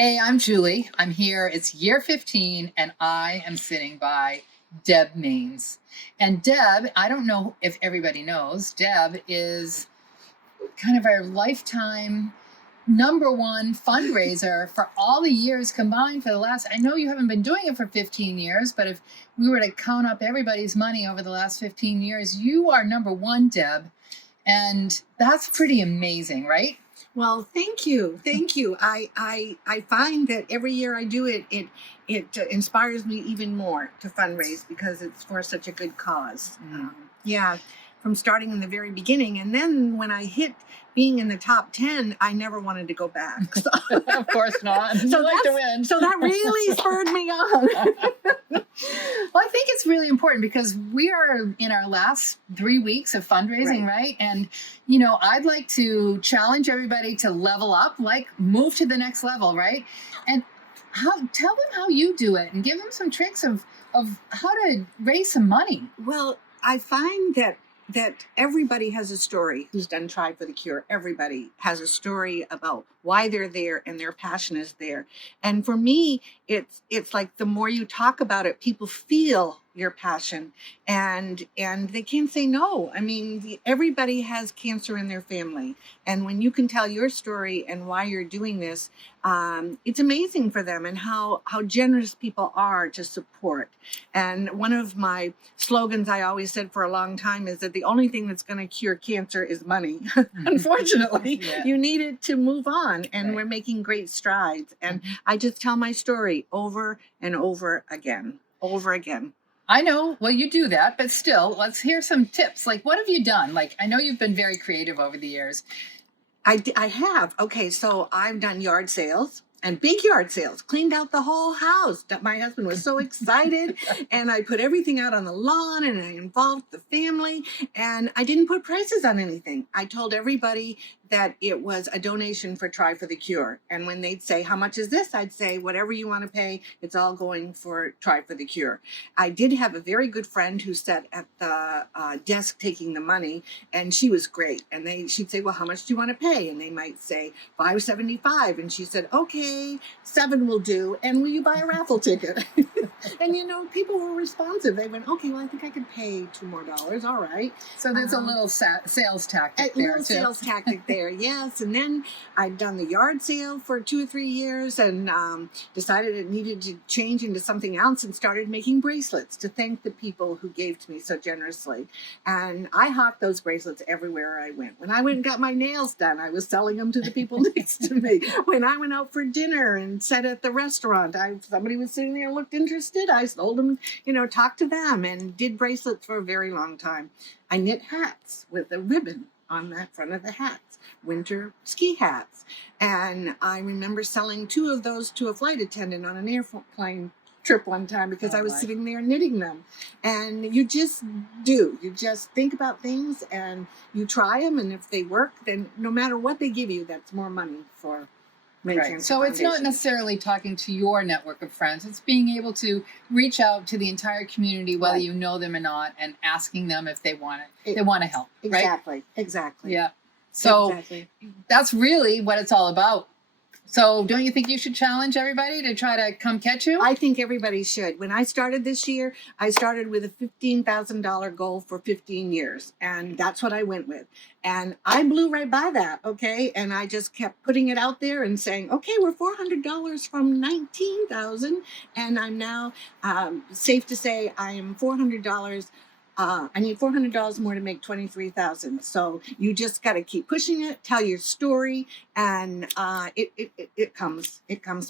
Hey, I'm Julie. I'm here. It's year 15, and I am sitting by Deb Maines. And Deb, I don't know if everybody knows, Deb is kind of our lifetime number one fundraiser for all the years combined for the last, I know you haven't been doing it for 15 years, but if we were to count up everybody's money over the last 15 years, you are number one, Deb. And that's pretty amazing, right? Well, thank you. Thank you. I find that every year I do it, it inspires me even more to fundraise because it's for such a good cause. Yeah, from starting in the very beginning. And then when I hit being in the top 10, I never wanted to go back. So, Of course not. You like to win. So that really spurred me on. Well, I think it's really important because we are in our last 3 weeks of fundraising, right? And, you know, I'd like to challenge everybody to level up, like move to the next level, right? And tell them how you do it and give them some tricks of how to raise some money. Well, I find that everybody has a story who's done Try for the Cure. Everybody has a story about why they're there and their passion is there. And for me, it's like the more you talk about it, people feel your passion and they can't say no. I mean, everybody has cancer in their family. And when you can tell your story and why you're doing this, it's amazing for them and how generous people are to support. And one of my slogans I always said for a long time is that the only thing that's going to cure cancer is money. Unfortunately, you need it to move on. And we're making great strides. And I just tell my story over and over again. I know, well, you do that, but still, let's hear some tips. Like, what have you done? Like, I know you've been very creative over the years. I have. Okay, so I've done yard sales and big yard sales, cleaned out the whole house. My husband was so excited and I put everything out on the lawn and I involved the family and I didn't put prices on anything. I told everybody that it was a donation for Try for the Cure. And when they'd say, how much is this? I'd say, whatever you want to pay, it's all going for Try for the Cure. I did have a very good friend who sat at the desk taking the money, and she was great. And she'd say, well, how much do you want to pay? And they might say $5.75. And she said, okay, $7 will do. And will you buy a raffle ticket? And, you know, people were responsive. They went, okay, well, I think I could pay $2 more. All right. So there's a little sales tactic there, too. Sales tactic there, yes. And then I'd done the yard sale for 2 or 3 years and decided it needed to change into something else and started making bracelets to thank the people who gave to me so generously. And I hawked those bracelets everywhere I went. When I went and got my nails done, I was selling them to the people next to me. When I went out for dinner and sat at the restaurant, somebody was sitting there and looked interested. I sold them, you know, talked to them and did bracelets for a very long time. I knit hats with a ribbon on the front of the hats, winter ski hats. And I remember selling 2 of those to a flight attendant on an airplane trip one time because I was sitting there knitting them. And you just think about things and you try them. And if they work, then no matter what they give you, that's more money for Right. So it's not necessarily talking to your network of friends. It's being able to reach out to the entire community, whether you know them or not, and asking them if they want it. They want to help. Exactly. Right? Exactly. Yeah. So that's really what it's all about. So don't you think you should challenge everybody to try to come catch you? I think everybody should. When I started this year, I started with a $15,000 goal for 15 years. And that's what I went with. And I blew right by that, okay? And I just kept putting it out there and saying, okay, we're $400 from $19,000. And I'm now, safe to say, I am $400. I need $400 more to make $23,000. So you just got to keep pushing it, tell your story, and it comes.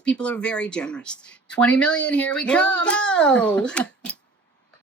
People are very generous. 20 million, here we come. Here we go.